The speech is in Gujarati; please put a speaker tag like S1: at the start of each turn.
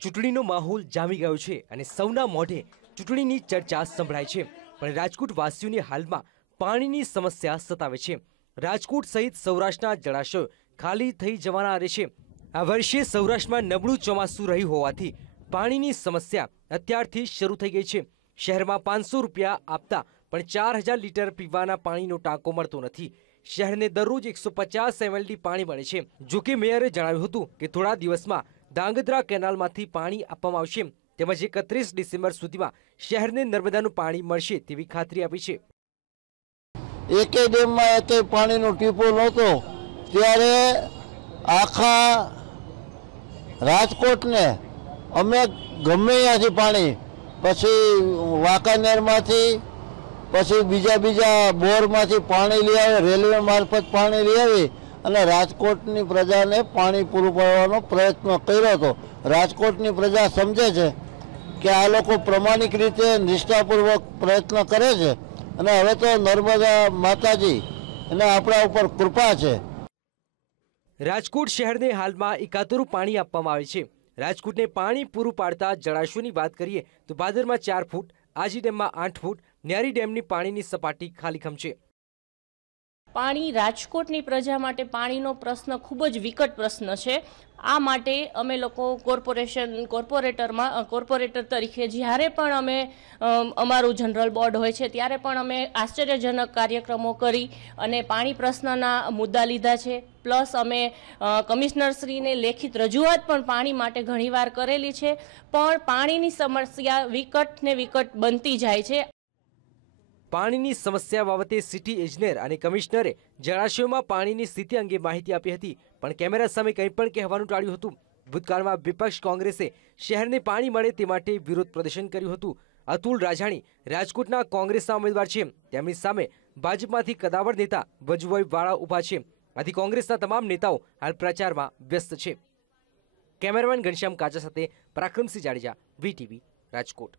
S1: ચૂંટણીનો માહોલ જામી ગયો છે અને સૌના મોઢે ચૂંટણીની ચર્ચા સંભળાય છે. પણ રાજકોટ વાસીઓની હાલમાં પાણીની સમસ્યા સતાવે છે. રાજકોટ સહિત સૌરાષ્ટ્રના જળાશયો ખાલી થઈ જવાના આરે છે. આ વર્ષે સૌરાષ્ટ્રમાં નબળું ચોમાસું રહ્યું હોવાથી પાણીની સમસ્યા અત્યારથી શરૂ થઈ ગઈ છે. શહેરમાં પાંચસો રૂપિયા આપતા પણ ચાર હજાર લીટર પીવાના પાણીનો ટાંકો મળતો નથી. શહેરને દરરોજ એકસો પચાસ એમએલડી પાણી મળે છે. જોકે મેયરે જણાવ્યું હતું કે થોડા દિવસમાં ધાંગધ્રા કેનાલમાંથી પાણી આપવામાં આવશે. તેમજ એકત્રીસ ડિસેમ્બર સુધીમાં શહેરને નર્મદાનું પાણી મળશે તેવી ખાતરી આપી છે.
S2: એકે ડેમમાં એકે પાણીનો ટીપો નહોતો. ત્યારે આખા રાજકોટને અમે ગમે ત્યાંથી પાણી, પછી વાંકાનેરમાંથી, પછી બીજા બીજા બોરમાંથી પાણી લઈ આવે, રેલવે મારફત પાણી લઈ આવી અને રાજકોટની પ્રજાને પાણી પૂરું પાડવાનો પ્રયત્ન કર્યો હતો. રાજકોટની પ્રજા સમજે છે કે આ લોકો પ્રમાણિક રીતે નિષ્ઠાપૂર્વક પ્રયત્ન કરે છે અને હવે તો નર્મદા માતાજી અને આપણા ઉપર કૃપા છે.
S1: રાજકોટ શહેરને હાલમાં એકાતરું પાણી આપવામાં આવે છે. રાજકોટને પાણી પૂરું પાડતા જળાશયોની વાત કરીએ તો ભાદરમાં ચાર ફૂટ, આજી ડેમમાં આઠ ફૂટ, ન્યારી ડેમની પાણીની સપાટી ખાલીખમ છે.
S3: પાણી રાજકોટની પ્રજા માટે પાણીનો પ્રશ્ન ખૂબ જ વિકટ પ્રશ્ન છે. આ માટે અમે લોકો કોર્પોરેશન, કોર્પોરેટરમાં કોર્પોરેટર તરીકે જ્યારે પણ અમે અમારું જનરલ બોર્ડ હોય છે, ત્યારે પણ અમે આશ્ચર્યજનક કાર્યક્રમો કરી અને પાણી પ્રશ્નના મુદ્દા લીધા છે. પ્લસ અમે કમિશનરશ્રીને લેખિત રજૂઆત પણ પાણી માટે ઘણીવાર કરેલી છે. પણ પાણીની સમસ્યા વિકટ ને વિકટ બનતી જાય છે.
S1: પાણીની સમસ્યા બાબતે સિટી ઇજનેર અને કમિશનરે જળાશયોમાં પાણીની સ્થિતિ અંગે માહિતી આપી હતી. પણ કેમેરા સામે કંઈ પણ કહેવાનું ટાળ્યું હતું. ભૂતકાળમાં વિપક્ષ કોંગ્રેસે શહેરને પાણી મળે તે માટે વિરોધ પ્રદર્શન કર્યું હતું. અતુલ રાજાણી રાજકોટના કોંગ્રેસના ઉમેદવાર છે. તેમની સામે ભાજપમાંથી કદાવર નેતા વજુભાઈ વાળા ઊભા છે. આથી કોંગ્રેસના તમામ નેતાઓ હાલ પ્રચારમાં વ્યસ્ત છે. કેમેરામેન ઘનશ્યામ કાચા સાથે પરાક્રમસિંહ જાડેજા, વીટીવી રાજકોટ.